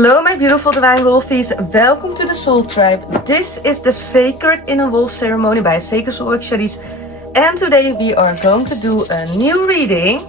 Hello my beautiful Divine Wolfeys, welcome to the Soul Tribe. This is the Sacred Inner Wolf ceremony by Sacred Soul Work Charice, and today we are going to do a new reading.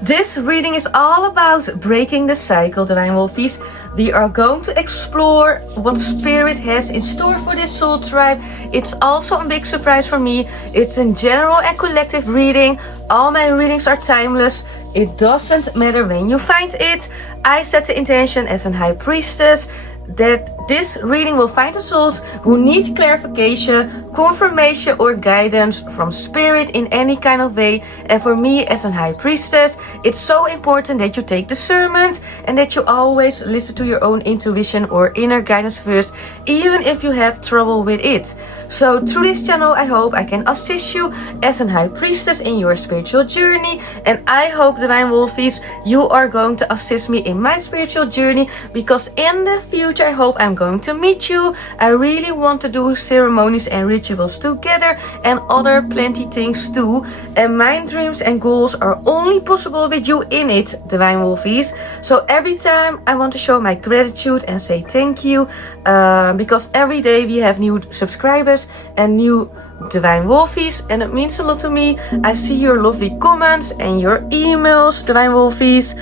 This reading is all about breaking the cycle, Divine Wolfeys. We are going to explore what Spirit has in store for this Soul Tribe. It's also a big surprise for me. It's a general and collective reading. All my readings are timeless. It doesn't matter when you find it. I set the intention as a high priestess that this reading will find the souls who need clarification, confirmation or guidance from Spirit in any kind of way. And for me as a high priestess, it's so important that you take discernment and that you always listen to your own intuition or inner guidance first, even if you have trouble with it. So through this channel, I hope I can assist you as a high priestess in your spiritual journey. And I hope, Divine Wolfeys, you are going to assist me in my spiritual journey, because in the future I hope I'm going to meet you. I really want to do ceremonies and rituals together and other plenty things too. And my dreams and goals are only possible with you in it, Divine Wolfeys. So every time I want to show my gratitude and say thank you, because every day we have new subscribers and new Divine Wolfeys, and it means a lot to me. I see your lovely comments and your emails, Divine Wolfeys.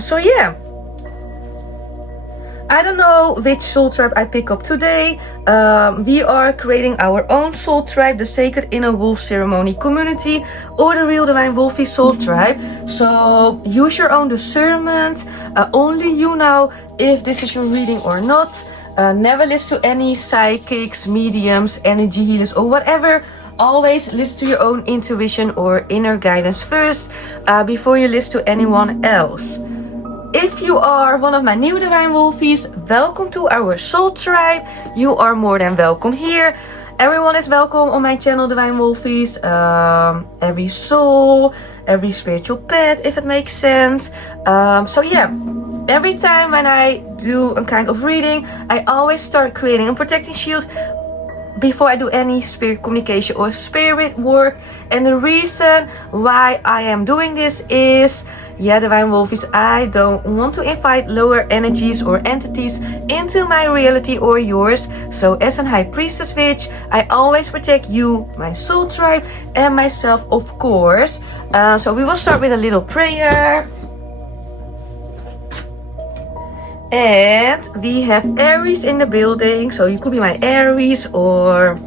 So yeah, I don't know which soul tribe I pick up today. We are creating our own soul tribe, the Sacred Inner Wolf Ceremony Community, or the Real Divine Wolfey Soul Tribe. So use your own discernment. Only you know if this is your reading or not. Never listen to any psychics, mediums, energy healers or whatever. Always listen to your own intuition or inner guidance first, before you listen to anyone else. If you are one of my new Divine Wolfeys, welcome to our Soul Tribe. You are more than welcome here. Everyone is welcome on my channel, Divine Wolfeys. Every soul, every spiritual pet, if it makes sense. So yeah, every time when I do a kind of reading, I always start creating a protecting shield before I do any spirit communication or spirit work. And the reason why I am doing this is, yeah, Divine Wolfeys, I don't want to invite lower energies or entities into my reality or yours. So as a high priestess witch, I always protect you, my soul tribe, and myself, of course. So we will start with a little prayer. And we have Aries in the building, so you could be my Aries, or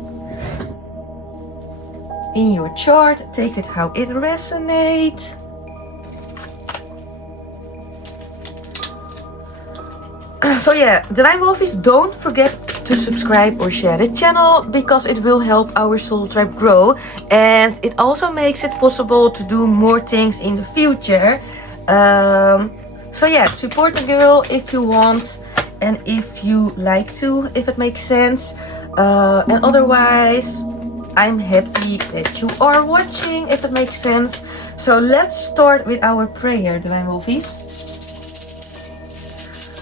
in your chart, take it how it resonates. So yeah, Divine Wolfeys, don't forget to subscribe or share the channel, because it will help our soul tribe grow, and it also makes it possible to do more things in the future. So yeah, support the girl if you want and if you like to, if it makes sense. And otherwise, I'm happy that you are watching, if it makes sense. So let's start with our prayer, Divine Wolfeys.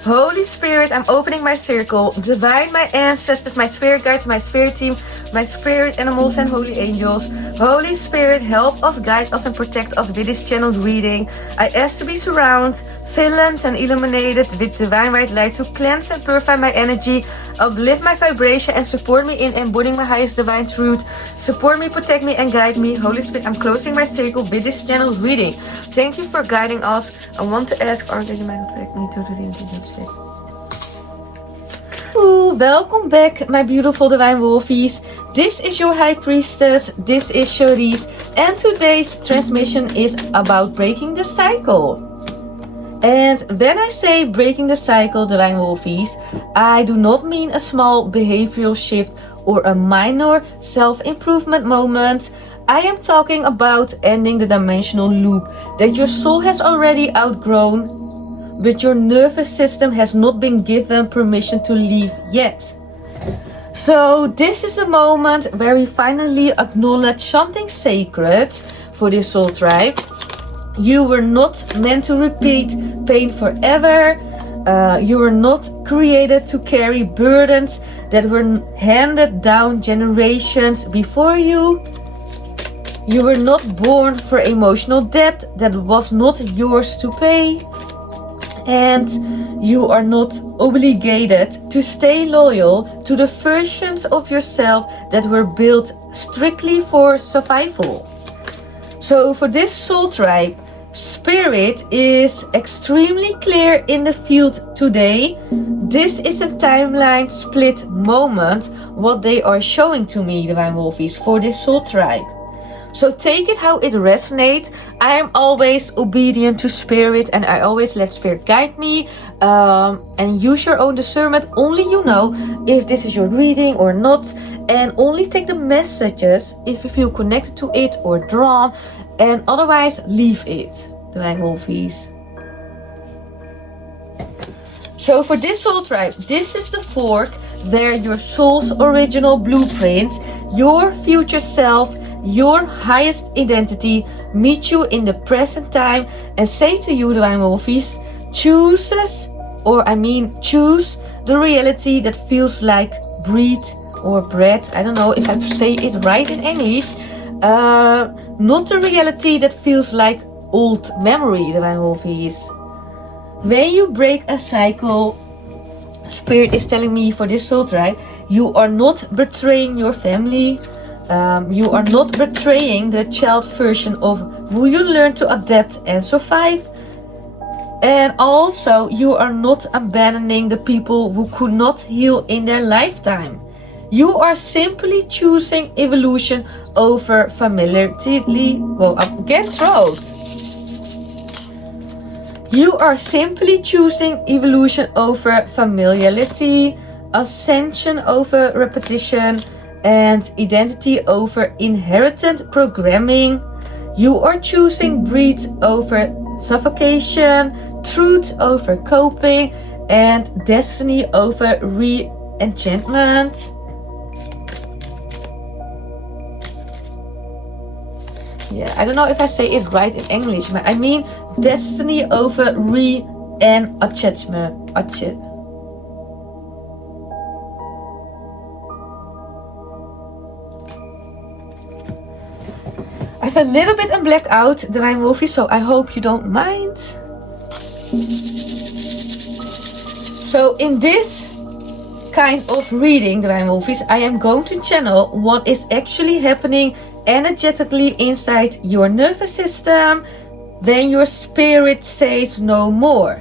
Holy Spirit, I'm opening my circle. Divine, my ancestors, my spirit guides, my spirit team, my spirit animals and holy angels. Holy Spirit, help us, guide us and protect us with this channel reading. I ask to be surrounded, filled and illuminated with divine white light to cleanse and purify my energy, uplift my vibration and support me in embodying my highest divine truth. Support me, protect me and guide me. Holy Spirit, I'm closing my circle with this channel reading. Thank you for guiding us. I want to ask, are you mind protect me to the reading? Ooh, welcome back, my beautiful Divine Wolfeys. This is your High Priestess, this is Charice, and today's transmission is about breaking the cycle. And when I say breaking the cycle, Divine Wolfeys, I do not mean a small behavioral shift or a minor self-improvement moment. I am talking about ending the dimensional loop that your soul has already outgrown, but your nervous system has not been given permission to leave yet. So this is the moment where we finally acknowledge something sacred for this soul tribe. You were not meant to repeat pain forever. You were not created to carry burdens that were handed down generations before you. You were not born for emotional debt that was not yours to pay. And you are not obligated to stay loyal to the versions of yourself that were built strictly for survival. So for this soul tribe, spirit is extremely clear in the field today. This is a timeline split moment, what they are showing to me, Divine Wolfeys, for this soul tribe. So take it how it resonates. I am always obedient to spirit and I always let spirit guide me. And use your own discernment. Only you know if this is your reading or not. And only take the messages if you feel connected to it or drawn. And otherwise leave it, Divine Wolfeys. So for this soul tribe, this is the fork where your soul's original blueprint, your future self, your highest identity meet you in the present time and say to you, Divine Wolfeys, choose the reality that feels like breathe or bread. I don't know if I say it right in English. Not the reality that feels like old memory, Divine Wolfeys. When you break a cycle, spirit is telling me for this soul tribe, you are not betraying your family. You are not betraying the child version of who you learn to adapt and survive. And also, you are not abandoning the people who could not heal in their lifetime. You are simply choosing evolution over familiarity. Well, guess throat. You are simply choosing evolution over familiarity, ascension over repetition, and identity over inherited programming. You are choosing breathe over suffocation, truth over coping, and destiny over re-enchantment. Yeah, I don't know if I say it right in English, but I mean destiny over re-enchantment. I have a little bit of blackout, Divine Wolfeys, so I hope you don't mind. So in this kind of reading, Divine Wolfeys, I am going to channel what is actually happening energetically inside your nervous system when your spirit says no more.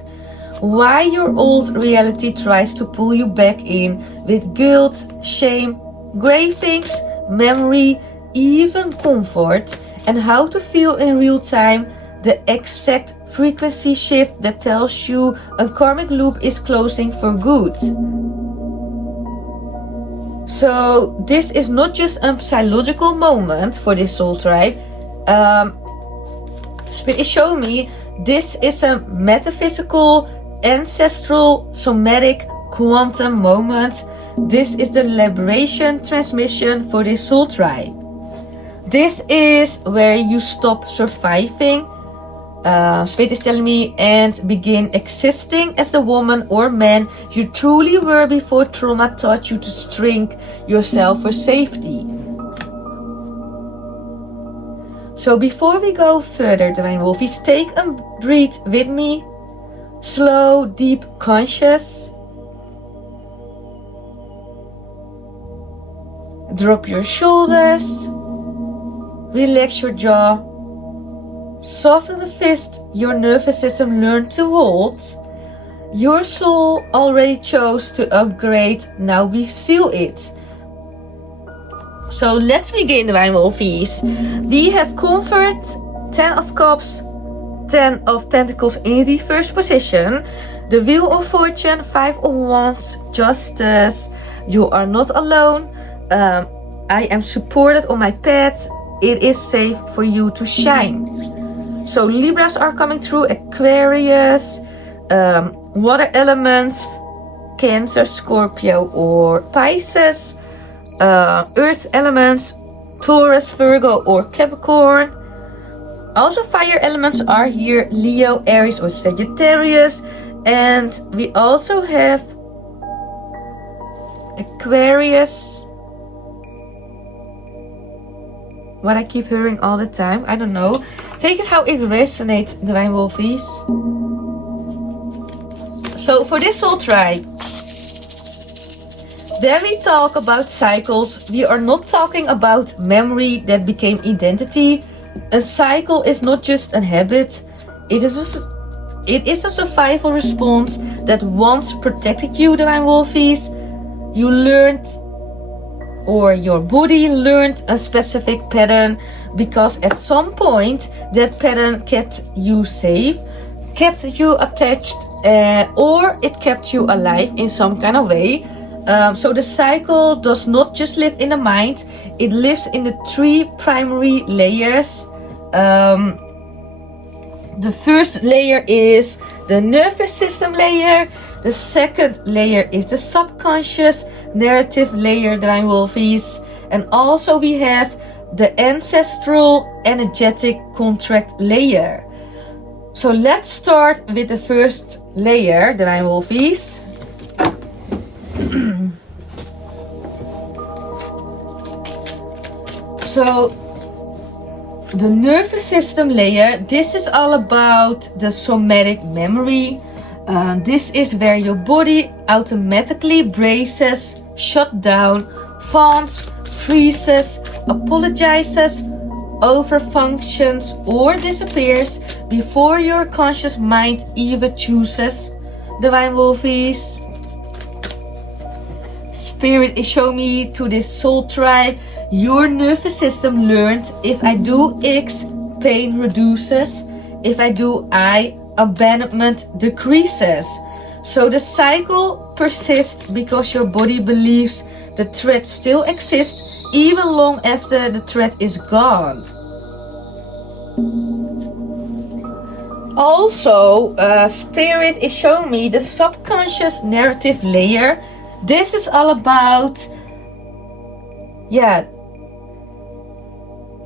Why your old reality tries to pull you back in with guilt, shame, cravings, memory, even comfort, and how to feel in real time the exact frequency shift that tells you a karmic loop is closing for good. So this is not just a psychological moment for this soul tribe. Spirit is showing me this is a metaphysical, ancestral, somatic, quantum moment. This is the liberation transmission for this soul tribe. This is where you stop surviving, Spirit is telling me, and begin existing as the woman or man you truly were before trauma taught you to shrink yourself for safety. So before we go further, Divine Wolfeys, take a breath with me. Slow, deep, conscious. Drop your shoulders. Relax your jaw. Soften the fist your nervous system learned to hold. Your soul already chose to upgrade. Now we seal it. So let's begin, Divine Wolfeys. We have comfort, 10 of Cups, 10 of Pentacles in reverse position. The Wheel of Fortune, 5 of Wands, Justice. You are not alone. I am supported on my path. It is safe for you to shine. So Libras are coming through, Aquarius, water elements, Cancer, Scorpio or Pisces, earth elements, Taurus, Virgo or Capricorn. Also fire elements are here, Leo, Aries or Sagittarius. And we also have Aquarius. What I keep hearing all the time, I don't know. Take it how it resonates, Divine Wolfeys. So for this soul tribe, when we talk about cycles, we are not talking about memory that became identity. A cycle is not just a habit, it is a survival response that once protected you, Divine Wolfeys. You learned, or your body learned, a specific pattern because at some point that pattern kept you safe, kept you attached, or it kept you alive in some kind of way. So the cycle does not just live in the mind, it lives in the 3 primary layers. The first layer is the nervous system layer. The second layer is the subconscious narrative layer, Divine Wolfeys. And also we have the ancestral energetic contract layer. So let's start with the first layer, Divine Wolfeys. So the nervous system layer, this is all about the somatic memory. This is where your body automatically braces, shut down, fawns, freezes, apologizes, overfunctions or disappears before your conscious mind even chooses. Divine Wolfeys. Spirit is showing me to this soul tribe. Your nervous system learned, if I do X, pain reduces. If I do I, abandonment decreases. So the cycle persists because your body believes the threat still exists even long after the threat is gone. Also, Spirit is showing me the subconscious narrative layer. This is all about,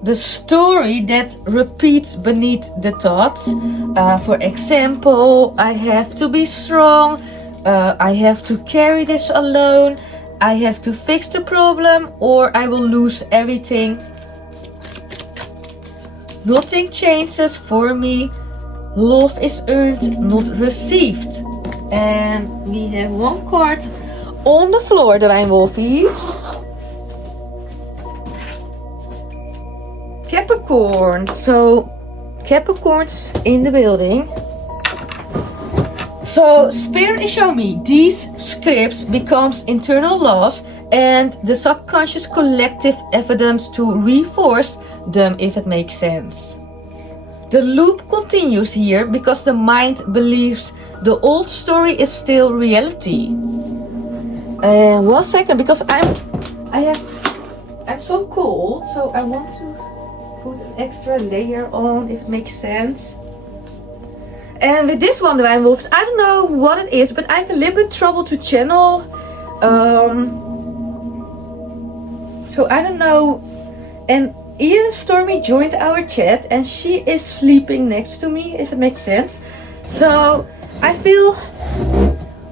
the story that repeats beneath the thoughts. For example, I have to be strong, I have to carry this alone, I have to fix the problem or I will lose everything. Nothing changes for me. Love is earned, not received. And we have one card on the floor, Divine Wolfeys. Capricorn. So Capricorns in the building. So Spirit is showing me these scripts becomes internal laws and the subconscious collective evidence to reinforce them, if it makes sense. The loop continues here because the mind believes the old story is still reality. And 1 second, because I'm so cold, so I want to put an extra layer on, if it makes sense. And with this one, Divine Wolves, I don't know what it is, but I have a little bit trouble to channel. So I don't know. And Ian Stormy joined our chat and she is sleeping next to me, if it makes sense. So I feel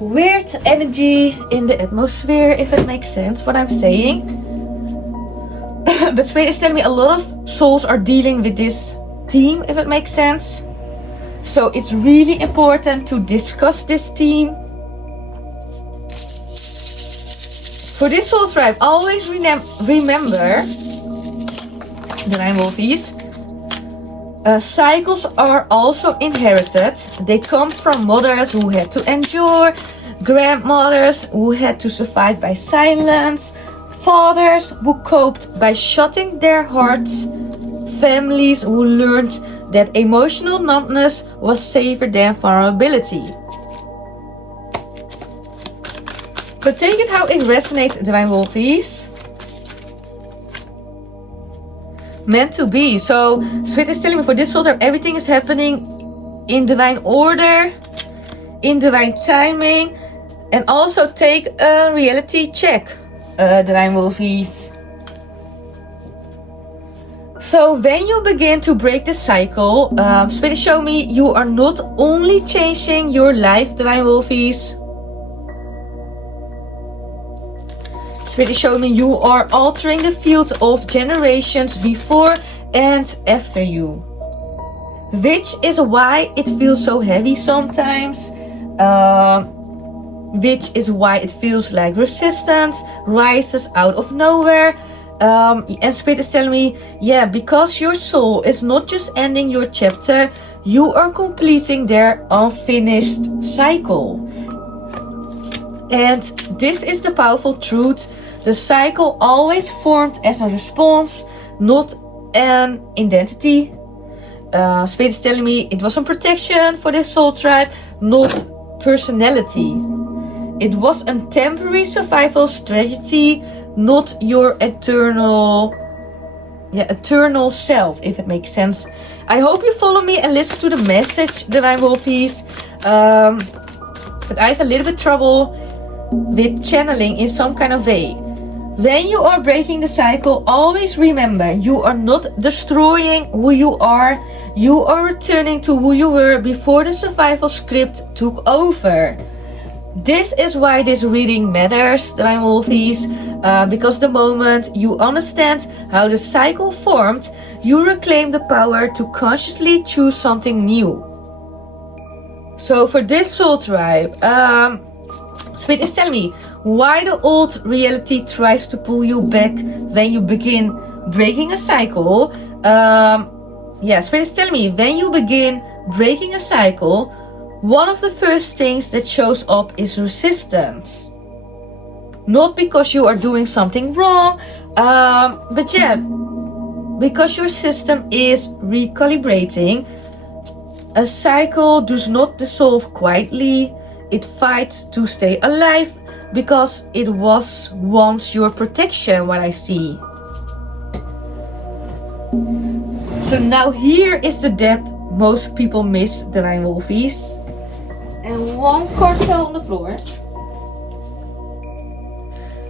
weird energy in the atmosphere, if it makes sense what I'm saying. But Spirit is telling me a lot of souls are dealing with this theme, if it makes sense. So it's really important to discuss this theme. For this soul tribe, always remember, Divine Wolfeys, cycles are also inherited. They come from mothers who had to endure, grandmothers who had to survive by silence, fathers who coped by shutting their hearts, families who learned that emotional numbness was safer than vulnerability. But take it how it resonates, Divine Wolfeys. Meant to be. So Spirit is telling me for this soul type, everything is happening in divine order, in divine timing, and also take a reality check, Divine Wolfeys. So when you begin to break the cycle, Spirit is showing me you are not only changing your life, Divine Wolfeys. Spirit is showing me you are altering the field of generations before and after you. Which is why it feels so heavy sometimes. which is why it feels like resistance rises out of nowhere. And Spirit is telling me, yeah, because your soul is not just ending your chapter, you are completing their unfinished cycle. And this is the powerful truth. The cycle always formed as a response, not an identity. Spirit is telling me it was a protection for the soul tribe, not personality. It was a temporary survival strategy, not your eternal self, if it makes sense. I hope you follow me and listen to the message, Divine Wolfeys. But I have a little bit trouble with channeling in some kind of way. When you are breaking the cycle, always remember you are not destroying who you are. You are returning to who you were before the survival script took over. This is why this reading matters, Divine Wolfeys, because the moment you understand how the cycle formed, you reclaim the power to consciously choose something new. So for this soul tribe, Spirit is telling me why the old reality tries to pull you back when you begin breaking a cycle. Spirit is telling me when you begin breaking a cycle, one of the first things that shows up is resistance. Not because you are doing something wrong, but yeah, because your system is recalibrating. A cycle does not dissolve quietly. It fights to stay alive because it was once your protection, what I see. So now here is the depth most people miss, Divine Wolfeys. And one card fell on the floor.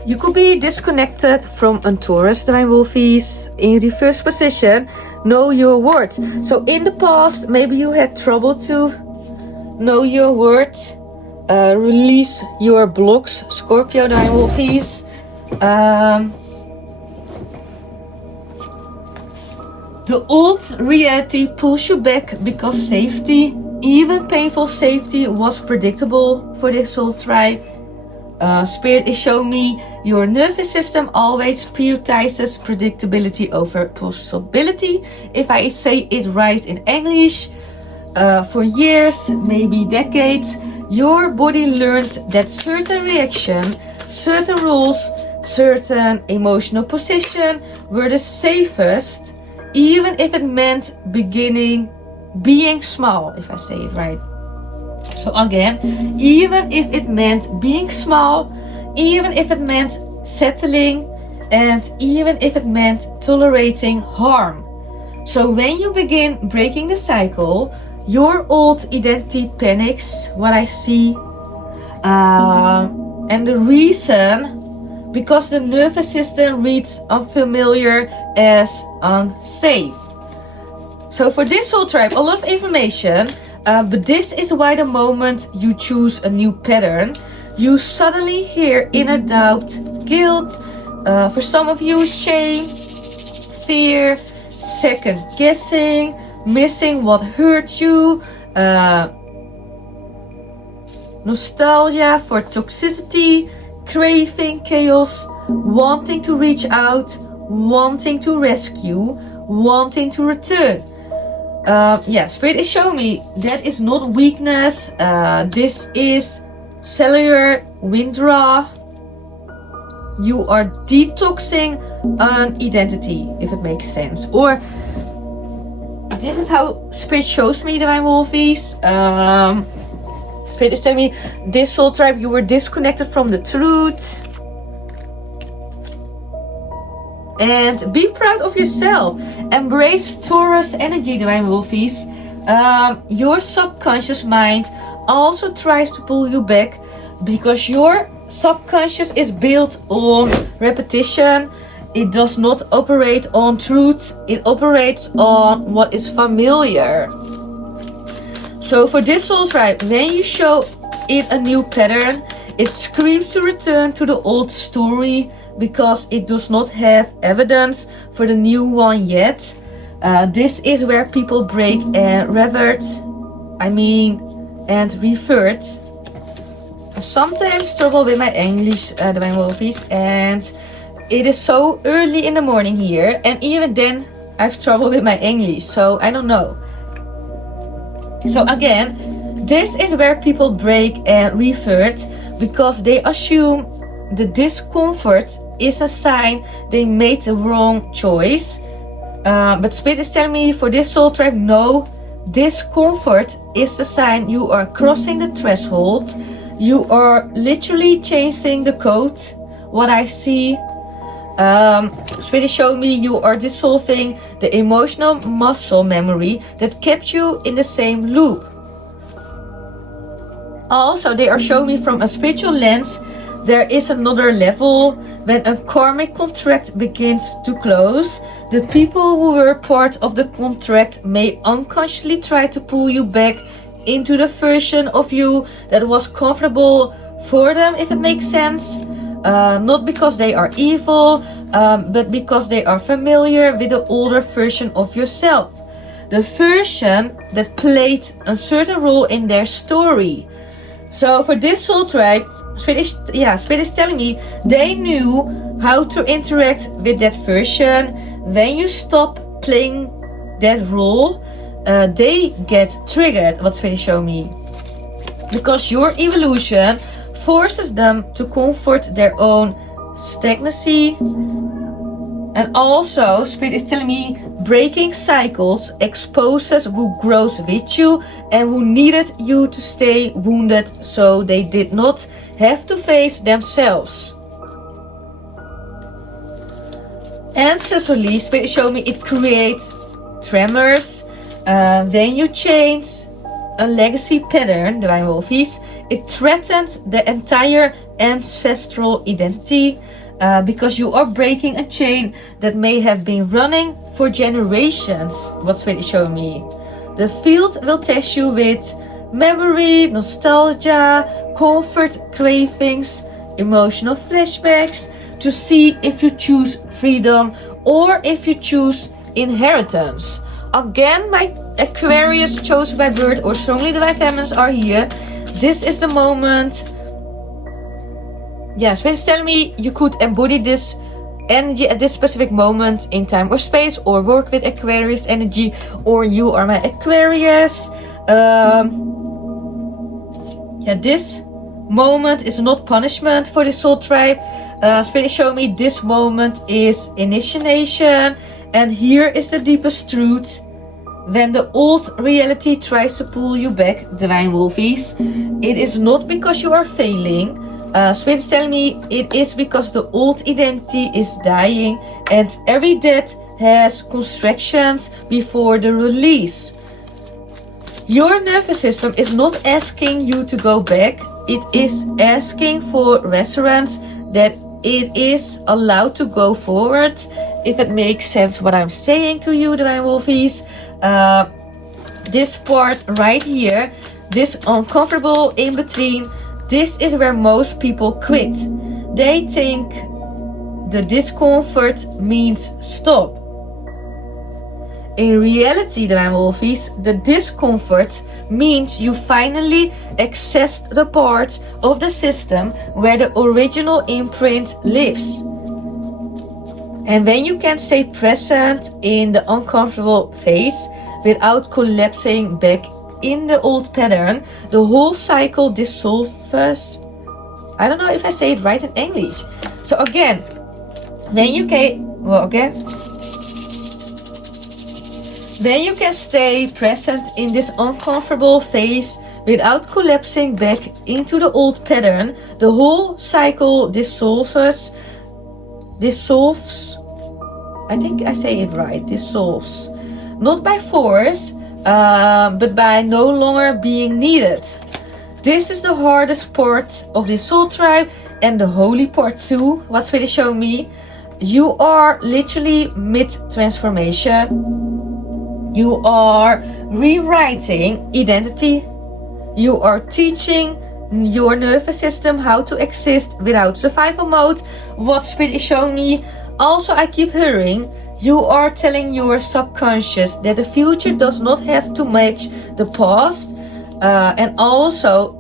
You could be disconnected from a Taurus, Divine Wolfeys, in reverse position. Know your worth. So in the past, maybe you had trouble to know your worth. Release your blocks, Scorpio, Divine Wolfeys. The old reality pulls you back because safety, even painful safety, was predictable for this soul tribe. Spirit is showing me your nervous system always prioritizes predictability over possibility. If I say it right in English, for years, maybe decades, your body learned that certain reaction, certain rules, certain emotional position were the safest, even if it meant being small, if I say it right. So again, even if it meant being small, even if it meant settling, and even if it meant tolerating harm. So when you begin breaking the cycle, your old identity panics, what I see. And the reason, because the nervous system reads unfamiliar as unsafe. So for this soul tribe, a lot of information, but this is why the moment you choose a new pattern, you suddenly hear inner doubt, guilt, for some of you shame, fear, second guessing, missing what hurt you, nostalgia for toxicity, craving chaos, wanting to reach out, wanting to rescue, wanting to return. Spirit is showing me that is not weakness. This is cellular withdrawal. You are detoxing an identity, if it makes sense. Or this is how Spirit shows me, Divine Wolfeys. Spirit is telling me this soul tribe, you were disconnected from the truth. And be proud of yourself. Embrace Taurus energy, Divine Wolfeys. Your subconscious mind also tries to pull you back because your subconscious is built on repetition. It does not operate on truth. It operates on what is familiar. So for this soul tribe, when you show it a new pattern, it screams to return to the old story because it does not have evidence for the new one yet. This is where people break and revert sometimes struggle with my English, Divine Wolfeys, and it is so early in the morning here, and even then I've trouble with my English, so I don't know. So again, this is where people break and revert because they assume the discomfort is a sign they made the wrong choice. But Spirit is telling me for this soul tribe, no, discomfort is the sign you are crossing the threshold. You are literally changing the code. What I see, Spirit is showing me you are dissolving the emotional muscle memory that kept you in the same loop. Also, they are showing me from a spiritual lens, there is another level. When a karmic contract begins to close, the people who were part of the contract may unconsciously try to pull you back into the version of you that was comfortable for them, if it makes sense. Not because they are evil, but because they are familiar with the older version of yourself. The version that played a certain role in their story. So for this soul tribe, Spirit is telling me they knew how to interact with that version. When you stop playing that role, they get triggered, what Spirit is showing me. Because your evolution forces them to comfort their own stagnancy. And also, Spirit is telling me breaking cycles exposes who grows with you and who needed you to stay wounded so they did not have to face themselves. Ancestrally, Spirit is showing me it creates tremors. When you change a legacy pattern, Divine Wolfeys, it threatens the entire ancestral identity. Because you are breaking a chain that may have been running for generations, what Spirit is showing me. The field will test you with memory, nostalgia, comfort cravings, emotional flashbacks, to see if you choose freedom or if you choose inheritance. Again, my Aquarius chosen by birth or strongly divine feminines are here. This is the moment. Yeah, Spirit is telling me you could embody this energy at this specific moment in time or space, or work with Aquarius energy, or you are my Aquarius. This moment is not punishment for the soul tribe. Spirit is showing me this moment is initiation, and here is the deepest truth. When the old reality tries to pull you back, Divine Wolfeys, it is not because you are failing. Spirit is telling me it is because the old identity is dying, and every death has constrictions before the release. Your nervous system is not asking you to go back, it is asking for reassurance that it is allowed to go forward. If it makes sense what I'm saying to you, Divine Wolfeys, this part right here, this uncomfortable in between, this is where most people quit. They think the discomfort means stop. In reality, Divine Wolfeys, the discomfort means you finally accessed the part of the system where the original imprint lives. And when you can stay present in the uncomfortable phase without collapsing back in the old pattern, the whole cycle dissolves. I don't know if I say it right in English. So again, when you can, when you can stay present in this uncomfortable phase without collapsing back into the old pattern, the whole cycle dissolves. I think I say it right. Dissolves. Not by force, but by no longer being needed. This is the hardest part of this soul tribe, and the holy part too. What's really showing me? You are literally mid-transformation. You are rewriting identity. You are teaching your nervous system how to exist without survival mode. What Spirit is showing me. Also, I keep hearing you are telling your subconscious that the future does not have to match the past. And also,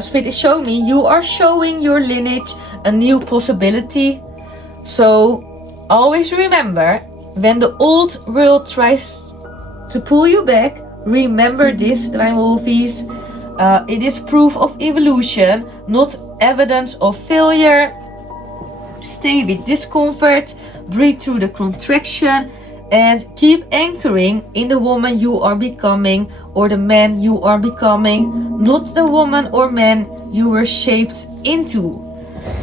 Spirit is showing me you are showing your lineage a new possibility. So always remember, when the old world tries to pull you back, remember this, Divine Wolfeys. It is proof of evolution, not evidence of failure. Stay with discomfort, breathe through the contraction, and keep anchoring in the woman you are becoming or the man you are becoming, not the woman or man you were shaped into.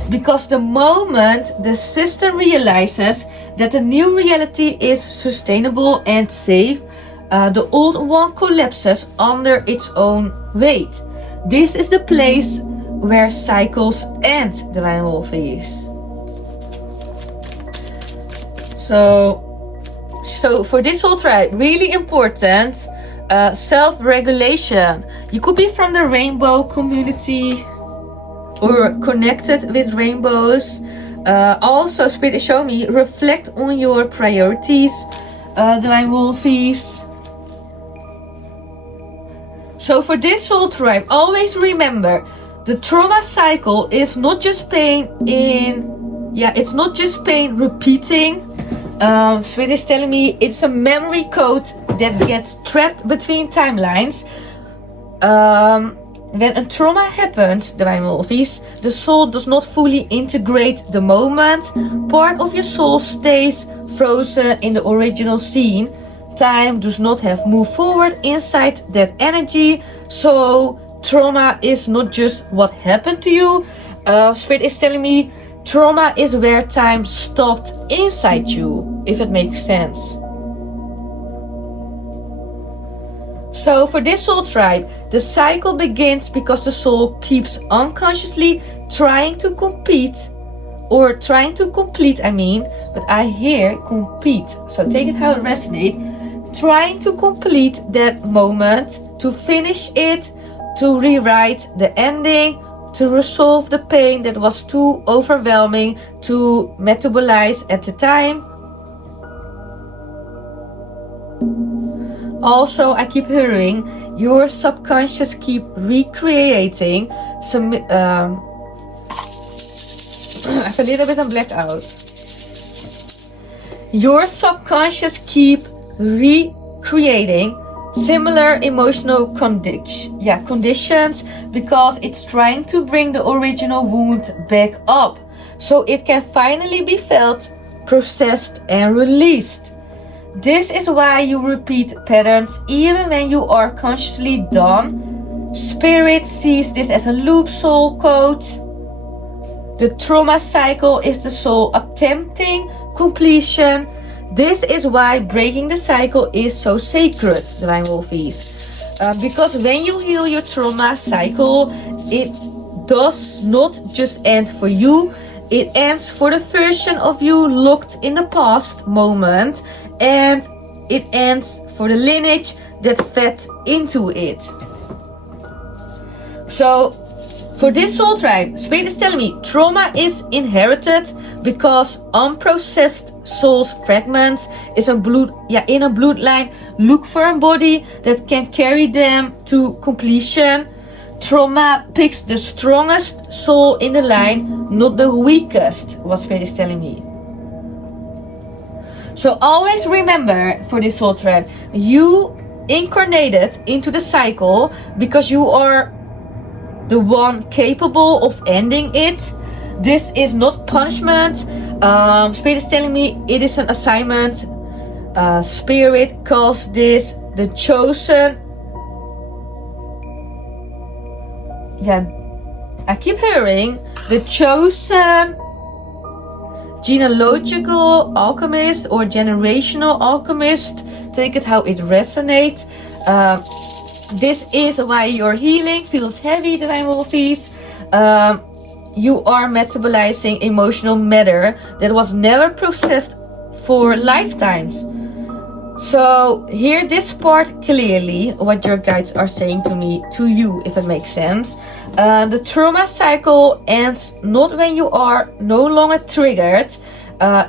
Because the moment the system realizes that the new reality is sustainable and safe, the old one collapses under its own weight. This is the place where cycles end, Divine Wolfeys. So for this soul tribe, really important, self-regulation. You could be from the rainbow community or connected with rainbows. Also, Spirit is showing me, reflect on your priorities, Divine Wolfeys. So for this soul tribe, always remember, the trauma cycle is not just pain it's not just pain repeating. Spirit is telling me it's a memory code that gets trapped between timelines. When a trauma happens, Divine Wolfeys, the soul does not fully integrate the moment. Part of your soul stays frozen in the original scene. Time does not have moved forward inside that energy. So trauma is not just what happened to you. Spirit is telling me trauma is where time stopped inside you, if it makes sense. So for this soul tribe, the cycle begins because the soul keeps unconsciously trying to complete, but I hear compete. So take it how it resonates. Trying to complete that moment, to finish it, to rewrite the ending, to resolve the pain that was too overwhelming to metabolize at the time. Also, I keep hearing your subconscious keep recreating some. I have a little bit of blackout. Your subconscious keep recreating similar emotional conditions because it's trying to bring the original wound back up so it can finally be felt, processed, and released. This is why you repeat patterns even when you are consciously done. Spirit sees this as a loop soul code. The trauma cycle is the soul attempting completion. This is why breaking the cycle is so sacred, Divine Wolfeys. Because when you heal your trauma cycle, it does not just end for you. It ends for the version of you locked in the past moment. And it ends for the lineage that fed into it. So, for this soul tribe, Spirit is telling me trauma is inherited because unprocessed soul's fragments is in a bloodline. Look for a body that can carry them to completion. Trauma picks the strongest soul in the line, not the weakest, what Spirit is telling me. So always remember, for this soul tribe, you incarnated into the cycle because you are the one capable of ending it. This is not punishment. Spirit is telling me it is an assignment. Spirit calls this the chosen. I keep hearing the chosen genealogical alchemist or generational alchemist. Take it how it resonates. This is why your healing feels heavy, Divine Wolfeys. You are metabolizing emotional matter that was never processed for lifetimes. So hear this part clearly, what your guides are saying to me, to you, if it makes sense. The trauma cycle ends not when you are no longer triggered.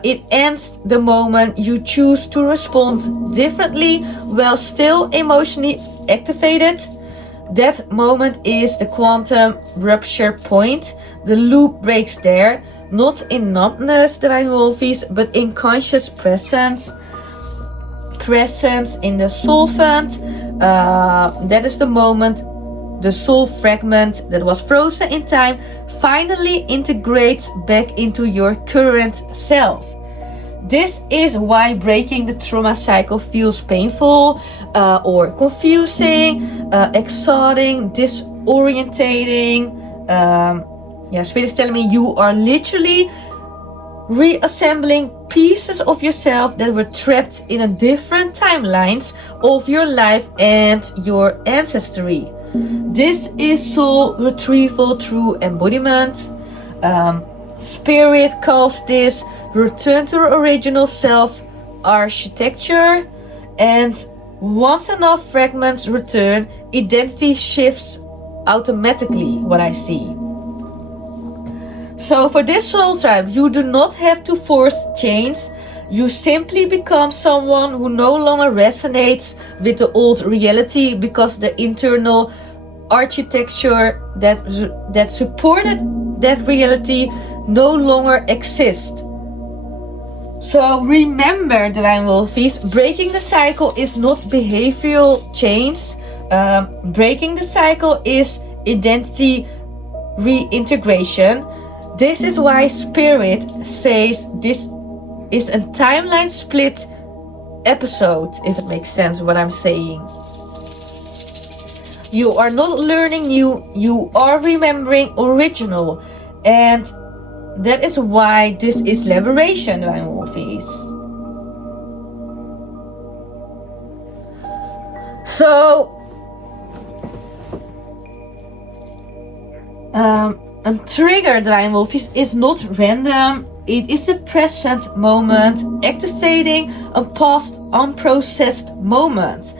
It ends the moment you choose to respond differently while still emotionally activated. That moment is the quantum rupture point. The loop breaks there, not in numbness, Divine Wolfeys, but in conscious presence. Presence in the solvent. That is the moment the soul fragment that was frozen in time finally integrates back into your current self. This is why breaking the trauma cycle feels painful or confusing, exhausting, disorientating. Spirit is telling me you are literally reassembling pieces of yourself that were trapped in a different timelines of your life and your ancestry. This is soul retrieval through embodiment. Spirit calls this return to original self architecture, and once enough fragments return, identity shifts automatically, what I see. So for this soul tribe, you do not have to force change. You simply become someone who no longer resonates with the old reality because the internal architecture that supported that reality no longer exists. So remember, Divine Wolfeys, breaking the cycle is not behavioral change. Breaking the cycle is identity reintegration. This is why Spirit says this is a timeline split episode, if it makes sense what I'm saying. You are not learning new, you are remembering original. And that is why this is liberation, Divine Wolfeys. So, a trigger, Divine Wolfeys, is not random. It is the present moment activating a past unprocessed moment.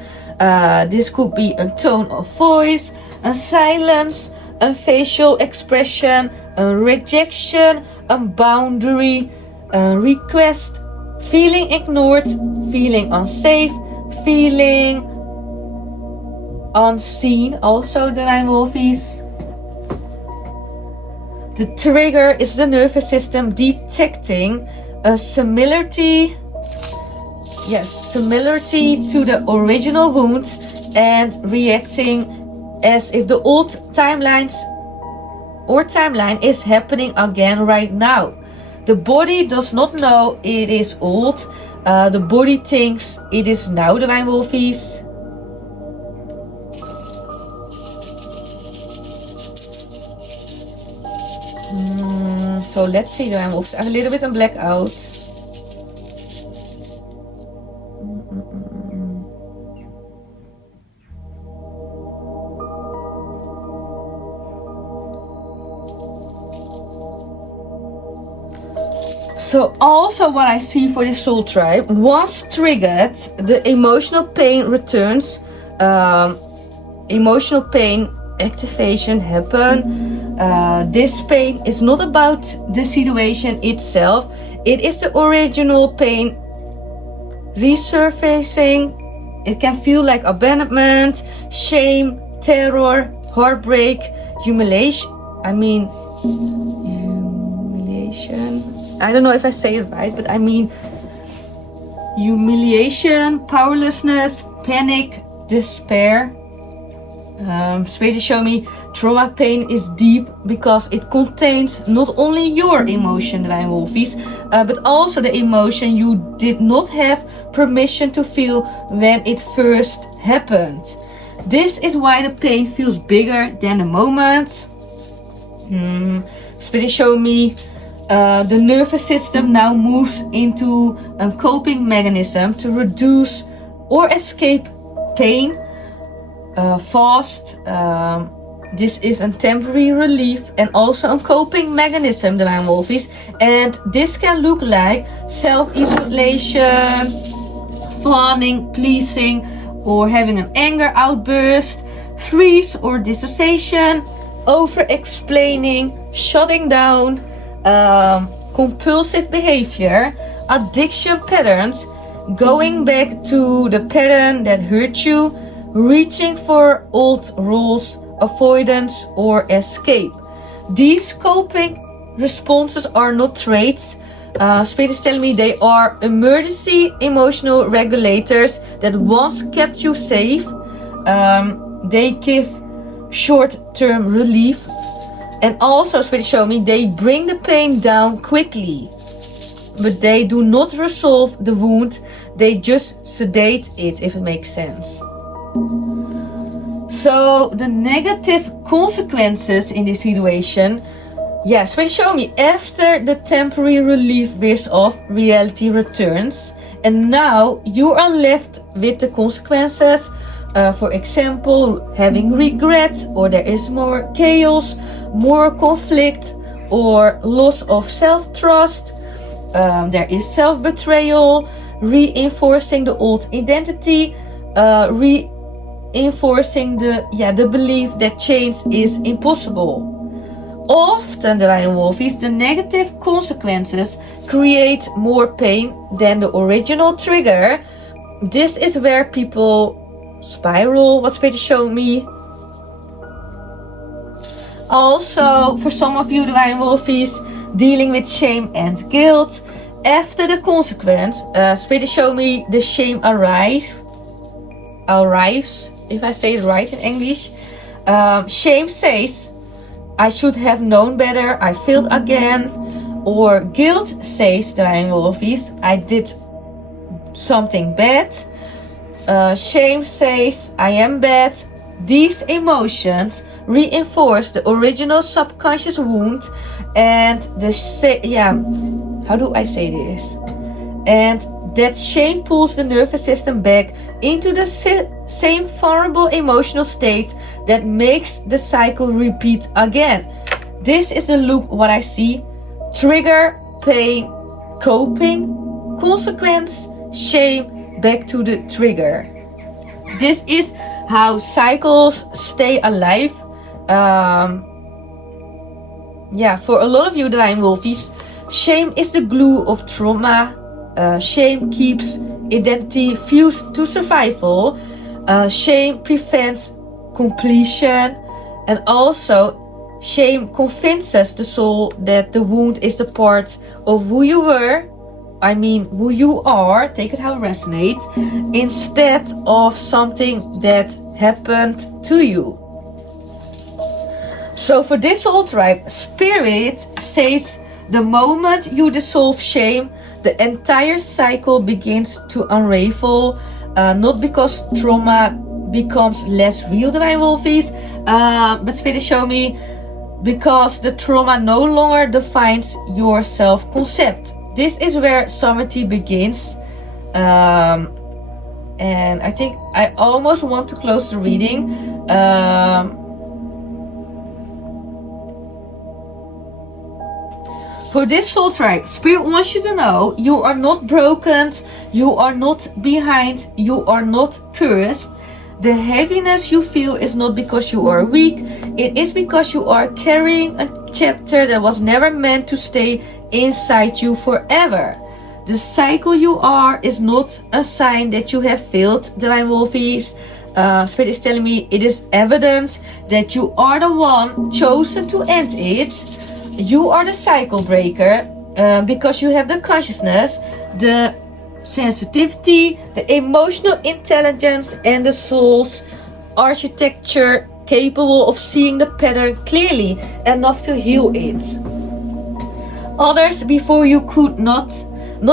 This could be a tone of voice, a silence, a facial expression, a rejection, a boundary, a request, feeling ignored, feeling unsafe, feeling unseen. Also, Divine Wolfeys. The trigger is the nervous system detecting a similarity to the original wounds and reacting as if the old timeline is happening again right now. The body does not know it is old. The body thinks it is now, Divine Wolfeys. So let's see, Divine Wolfeys. I'm a little bit in blackout. So also what I see for this soul tribe, once triggered, the emotional pain returns. Emotional pain activation happen. This pain is not about the situation itself. It is the original pain resurfacing. It can feel like abandonment, shame, terror, heartbreak, humiliation. I don't know if I say it right, but I mean humiliation, powerlessness, panic, despair. Spirit is showing me trauma pain is deep because it contains not only your emotion, Divine Wolfeys, but also the emotion you did not have permission to feel when it first happened. This is why the pain feels bigger than the moment. Spirit is showing me the nervous system now moves into a coping mechanism to reduce or escape pain fast. This is a temporary relief and also a coping mechanism, Divine Wolfeys. And this can look like self-isolation, fawning, pleasing, or having an anger outburst, freeze or dissociation, over-explaining, shutting down, compulsive behavior, addiction patterns, going back to the pattern that hurt you, reaching for old rules, avoidance, or escape. These coping responses are not traits. Spirit is telling me they are emergency emotional regulators that once kept you safe. They give short-term relief. And also, Spirit show me they bring the pain down quickly. But they do not resolve the wound. They just sedate it, if it makes sense. So, the negative consequences in this situation. Yes, Spirit show me after the temporary relief wears off, reality returns. And now you are left with the consequences. For example, having regret, or there is more chaos, more conflict, or loss of self-trust. There is self-betrayal, reinforcing the old identity, reinforcing the belief that change is impossible. Often, Divine Wolfeys, the negative consequences create more pain than the original trigger. This is where people spiral, what Spirit showed me. Also, for some of you, Divine Wolfeys, dealing with shame and guilt. After the consequence, Spirit showed me the shame arrives, if I say it right in English. Shame says, I should have known better, I failed again. Or guilt says, Divine Wolfeys, I did something bad. Shame says, I am bad. These emotions reinforce the original subconscious wound, and how do I say this? And that shame pulls the nervous system back into the same vulnerable emotional state that makes the cycle repeat again. This is the loop, what I see. Trigger, pain, coping, consequence, shame, back to the trigger. This is how cycles stay alive. For a lot of you, Divine Wolfeys, shame is the glue of trauma. Shame keeps identity fused to survival. Shame prevents completion. And also, shame convinces the soul that the wound is the part of who you were. Who you are, take it how it resonates, instead of something that happened to you. So for this soul tribe, Spirit says the moment you dissolve shame, the entire cycle begins to unravel. Not because trauma becomes less real, Divine Wolfeys, but Spirit show me because the trauma no longer defines your self-concept. This is where sovereignty begins. And I think I almost want to close the reading. For this soul tribe, Spirit wants you to know you are not broken, you are not behind, you are not cursed. The heaviness you feel is not because you are weak, it is because you are carrying a chapter that was never meant to stay inside you forever. The cycle you are is not a sign that you have failed, Divine Wolfeys. Spirit is telling me it is evidence that you are the one chosen to end it. You are the cycle breaker because you have the consciousness, the sensitivity, the emotional intelligence, and the soul's architecture capable of seeing the pattern clearly enough to heal it. Others before you could not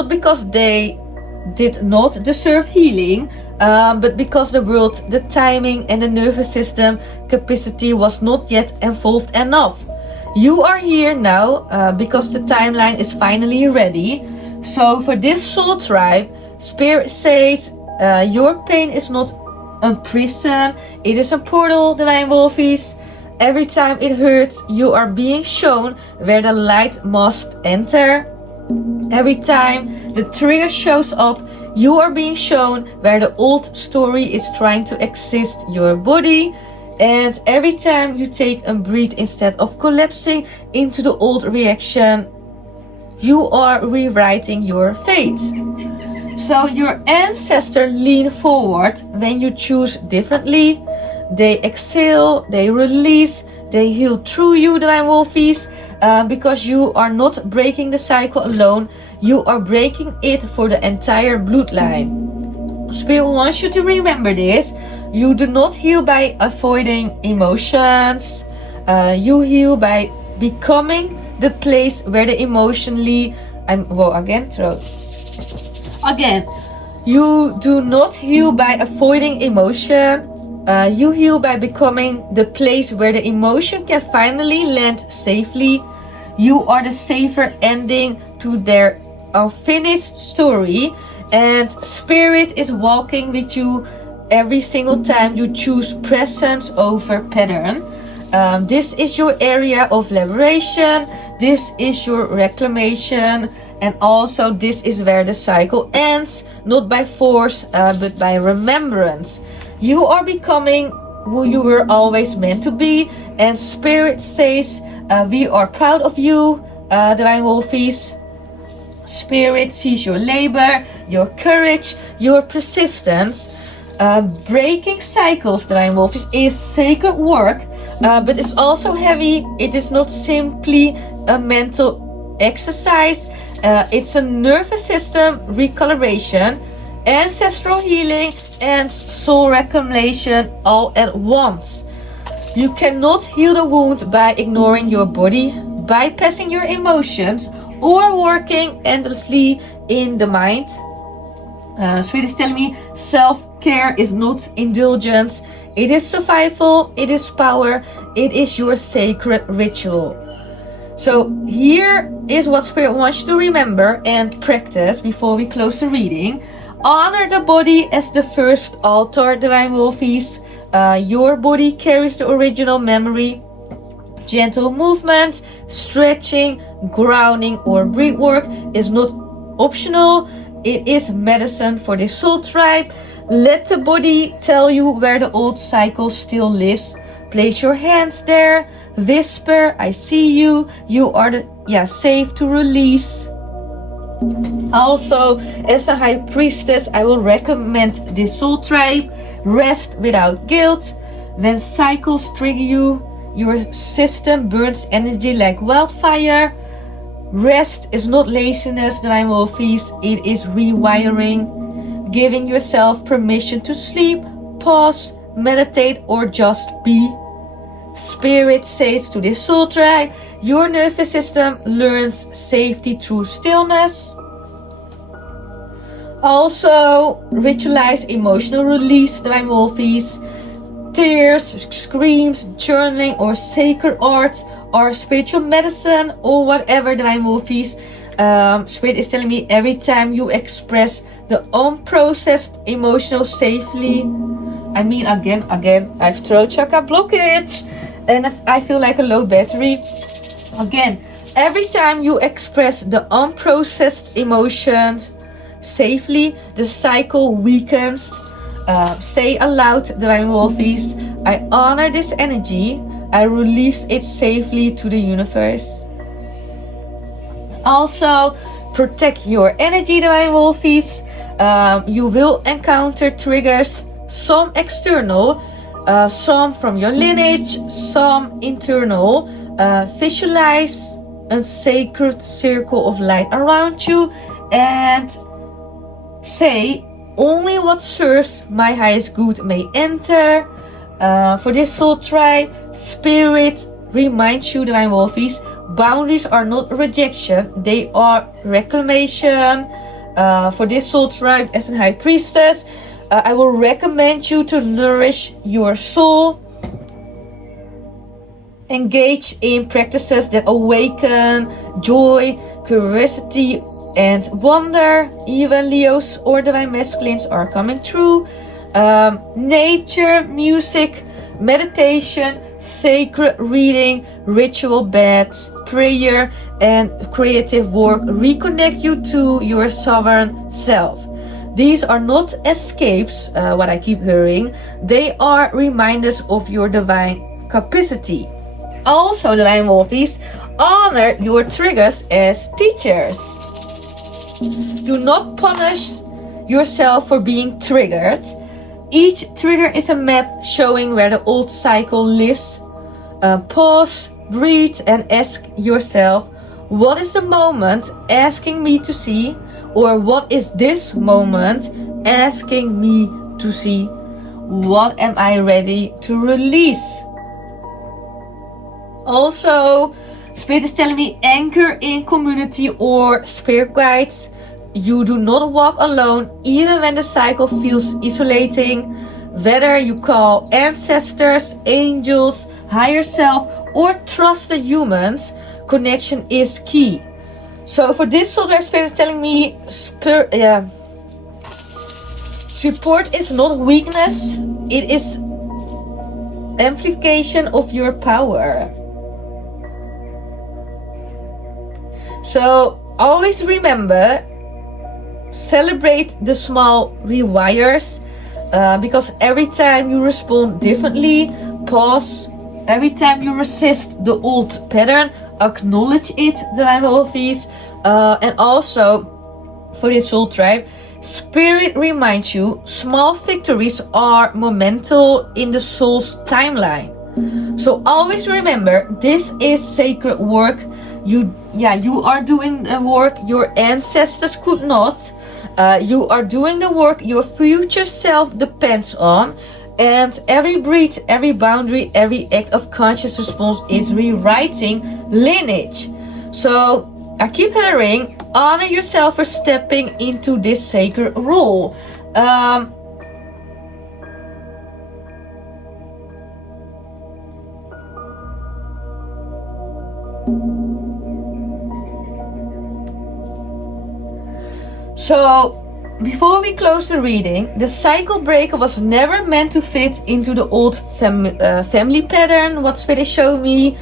because they did not deserve healing, but because the world, the timing, and the nervous system capacity was not yet evolved enough. You are here now because the timeline is finally ready. So for this soul tribe, Spirit says your pain is not a prison, it is a portal, Divine Wolfeys. Every time it hurts, you are being shown where the light must enter. Every time the trigger shows up, you are being shown where the old story is trying to exist your body. And every time you take a breath instead of collapsing into the old reaction, you are rewriting your fate. So your ancestors lean forward when you choose differently. They exhale, they release, they heal through you, Divine Wolfeys, because you are not breaking the cycle alone. You are breaking it for the entire bloodline. Spirit wants you to remember this. You do not heal by avoiding emotions. You heal by becoming the place where the emotionally... Again, you do not heal by avoiding emotion. You heal by becoming the place where the emotion can finally land safely. You are the safer ending to their unfinished story. And Spirit is walking with you every single time you choose presence over pattern. This is your area of liberation. This is your reclamation. And also this is where the cycle ends. Not by force, but by remembrance. You are becoming who you were always meant to be. And Spirit says, we are proud of you, Divine Wolfeys. Spirit sees your labor, your courage, your persistence. Breaking cycles, Divine Wolfeys, is sacred work, but it's also heavy. It is not simply a mental exercise. It's a nervous system recalibration, ancestral healing, and soul reclamation all at once. You cannot heal the wound by ignoring your body, bypassing your emotions, or working endlessly in the mind. Spirit is telling me self-care is not indulgence. It is survival, it is power, it is your sacred ritual. So here is what Spirit wants you to remember and practice before we close the reading. Honor the body as the first altar, Divine Wolfeys. Your body carries the original memory. Gentle movement, stretching, grounding, or breath work is not optional. It is medicine for this soul tribe. Let the body tell you where the old cycle still lives. Place your hands there. Whisper, I see you. You are safe to release. Also, as a high priestess, I will recommend this soul tribe. Rest without guilt. When cycles trigger you, your system burns energy like wildfire. Rest is not laziness, Divine Wolfeys. It is rewiring. Giving yourself permission to sleep, pause, meditate, or just be. Spirit says to this soul tribe, your nervous system learns safety through stillness. Also, ritualize emotional release, Divine Wolfeys. Tears, screams, journaling, or sacred art, or spiritual medicine, or whatever, Divine Wolfeys. Spirit is telling me every time you express the unprocessed emotional safely. Again, I have throat chakra blockage, and I feel like a low battery. Again, every time you express the unprocessed emotions safely, the cycle weakens. Say aloud, Divine Wolfeys, I honor this energy. I release it safely to the universe. Also, protect your energy, Divine Wolfeys. You will encounter triggers, some external, some from your lineage, some internal. Visualize a sacred circle of light around you and say, only what serves my highest good may enter. For this soul tribe, Spirit reminds you, Divine Wolfeys, boundaries are not rejection, they are reclamation. For this soul tribe, as a high priestess, I will recommend you to nourish your soul. Engage in practices that awaken joy, curiosity, and wonder. Even Leos or Divine Masculines are coming through. Nature, music, meditation, sacred reading, ritual baths, prayer, and creative work reconnect you to your sovereign self. These are not escapes, what I keep hearing. They are reminders of your divine capacity. Also, Divine Wolfeys, honor your triggers as teachers. Do not punish, yourself for being triggered. Each trigger is a map showing where the old cycle lives. Pause, breathe, and ask yourself, what is the moment asking me to see? Or what is this moment asking me to see? What am I ready to release? Also, Spirit is telling me anchor in community or spirit guides. You do not walk alone even when the cycle feels isolating. Whether you call ancestors, angels, higher self, or trusted humans, connection is key. So for this soul drive, Spirit is telling me support is not weakness, it is amplification of your power. So always remember, celebrate the small rewires, because every time you respond differently, pause. Every time you resist the old pattern, acknowledge it, Divine Wolfeys. And also, for this soul tribe, Spirit reminds you, small victories are momental in the soul's timeline. So always remember, this is sacred work. You are doing the work your ancestors could not. You are doing the work your future self depends on. And every breath, every boundary, every act of conscious response is rewriting lineage. So I keep hearing, honor yourself for stepping into this sacred role. So before we close the reading, the cycle breaker was never meant to fit into the old family pattern. What Spirit showed me,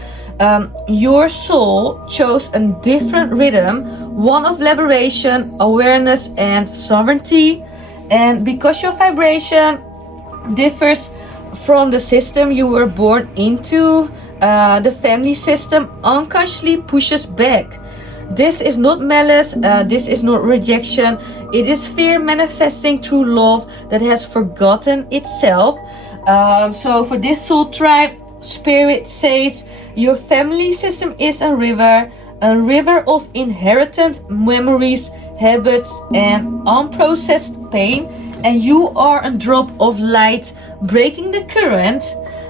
your soul chose a different rhythm, one of liberation, awareness, and sovereignty. And because your vibration differs from the system you were born into, the family system unconsciously pushes back. This is not malice, this is not rejection, it is fear manifesting through love that has forgotten itself. So for this soul tribe, Spirit says, your family system is a river of inherited memories, habits, and unprocessed pain, and you are a drop of light breaking the current.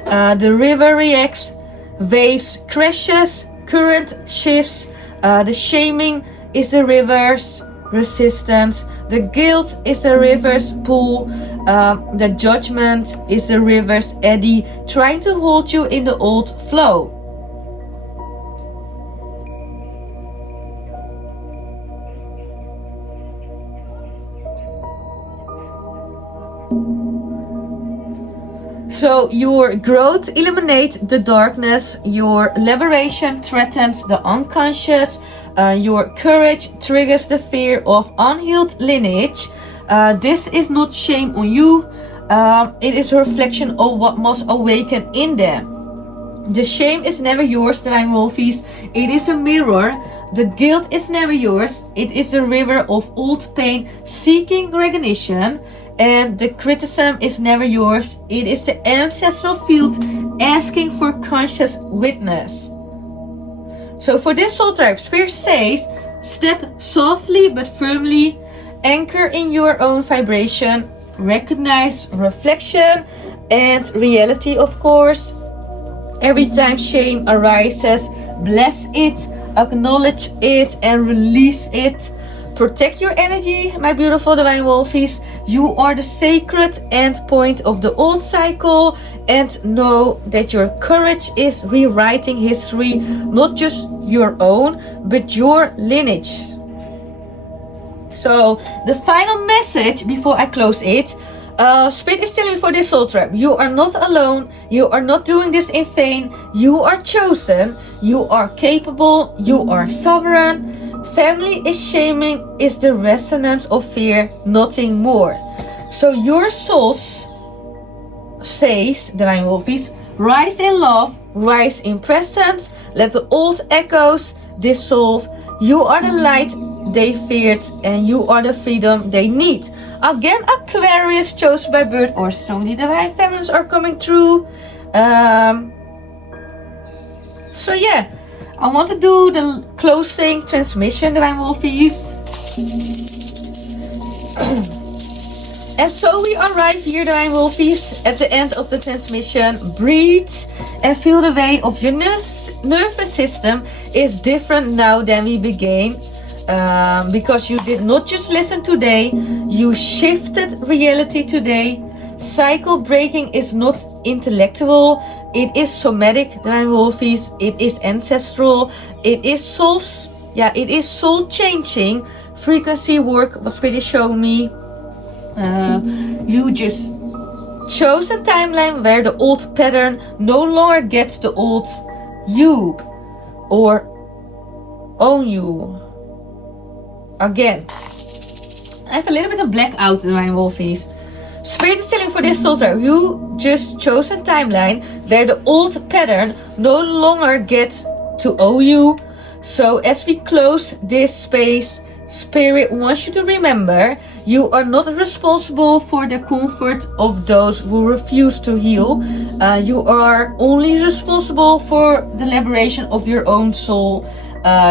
The river reacts, waves crashes, current shifts. The shaming is the river's resistance. The guilt is the river's pull. The judgment is the river's eddy, trying to hold you in the old flow. So your growth eliminates the darkness, your liberation threatens the unconscious, your courage triggers the fear of unhealed lineage. This is not shame on you, it is a reflection of what must awaken in them. The shame is never yours, Divine Wolfeys, it is a mirror. The guilt is never yours, it is the river of old pain seeking recognition. And the criticism is never yours, it is the ancestral field asking for conscious witness. So for this soul tribe, Spirit says, step softly but firmly, anchor in your own vibration, recognize reflection and reality, of course. Every time shame arises, bless it, acknowledge it, and release it. Protect your energy, my beautiful Divine Wolfeys. You are the sacred end point of the old cycle, and know that your courage is rewriting history, not just your own, but your lineage. So the final message before I close it, Spirit is telling me for this soul tribe, you are not alone, you are not doing this in vain, you are chosen, you are capable, you are sovereign. Family is shaming is the resonance of fear, nothing more. So your soul says, Divine Wolfeys, rise in love, rise in presence, let the old echoes dissolve. You are the light they feared, and you are the freedom they need. Again, Aquarius, chosen by birth or strongly divine feminines are coming through. So yeah, I want to do the closing transmission, Divine Wolfeys. And so we arrive here, Divine Wolfeys, at the end of the transmission. Breathe and feel the way of your nervous system is different now than we began. Because you did not just listen today, you shifted reality today. Cycle breaking is not intellectual, it is somatic, Divine Wolfeys. It is ancestral, it is soul changing. Frequency work was pretty showing me. You just chose a timeline where the old pattern no longer gets the old you or own you. Again, I have a little bit of blackout in my Wolfeys. Spirit is telling for this soul tribe, you just chose a timeline where the old pattern no longer gets to owe you. So as we close this space, Spirit wants you to remember you are not responsible for the comfort of those who refuse to heal. You are only responsible for the liberation of your own soul.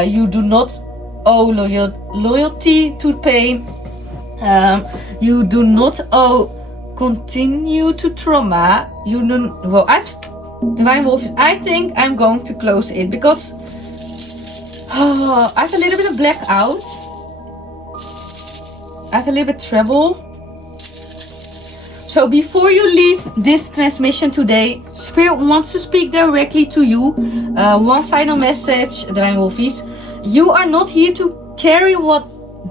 You do not owe loyalty to pain. You do not owe continue to trauma. You don't. Well, Divine Wolf, I think I'm going to close it because I have a little bit of blackout. I have a little bit of trouble. So before you leave this transmission today, Spirit wants to speak directly to you. One final message, Divine Wolfeys. You are not here to carry what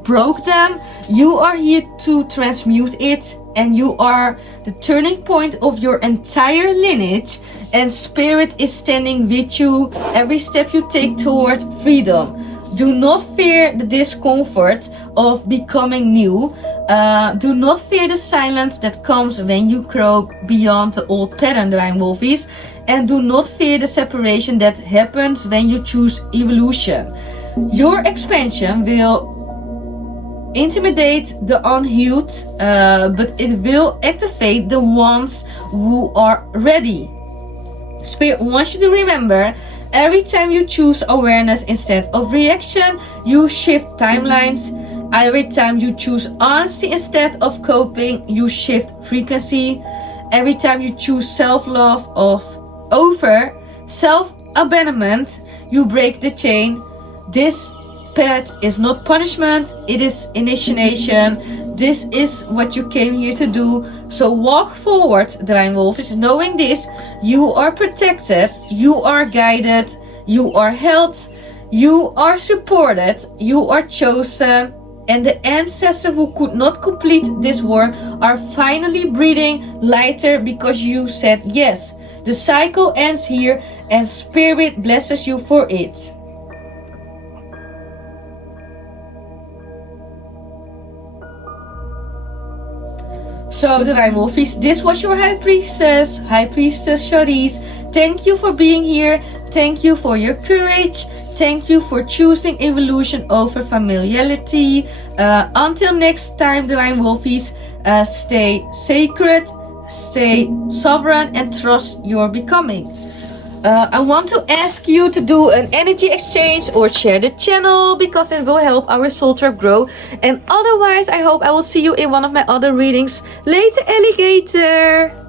broke them. You are here to transmute it, and you are the turning point of your entire lineage, and Spirit is standing with you every step you take toward freedom. Do not fear the discomfort of becoming new. Do not fear the silence that comes when you grow beyond the old pattern, Divine Wolfeys, and do not fear the separation that happens when you choose evolution. Your expansion will intimidate the unhealed, but it will activate the ones who are ready. Spirit wants you to remember, every time you choose awareness instead of reaction, you shift timelines. Every time you choose honesty instead of coping, you shift frequency. Every time you choose self-love over self-abandonment, you break the chain. This path is not punishment, it is initiation. This is what you came here to do. So walk forward, Divine Wolfeys, knowing this, you are protected, you are guided, you are held, you are supported, you are chosen, and the ancestors who could not complete this work are finally breathing lighter because you said yes. The cycle ends here, and Spirit blesses you for it. So, Divine Wolfeys, this was your High Priestess Charice. Thank you for being here. Thank you for your courage. Thank you for choosing evolution over familiarity. Until next time, Divine Wolfeys, stay sacred, stay sovereign, and trust your becoming. I want to ask you to do an energy exchange or share the channel because it will help our soul tribe grow. And otherwise, I hope I will see you in one of my other readings later, alligator.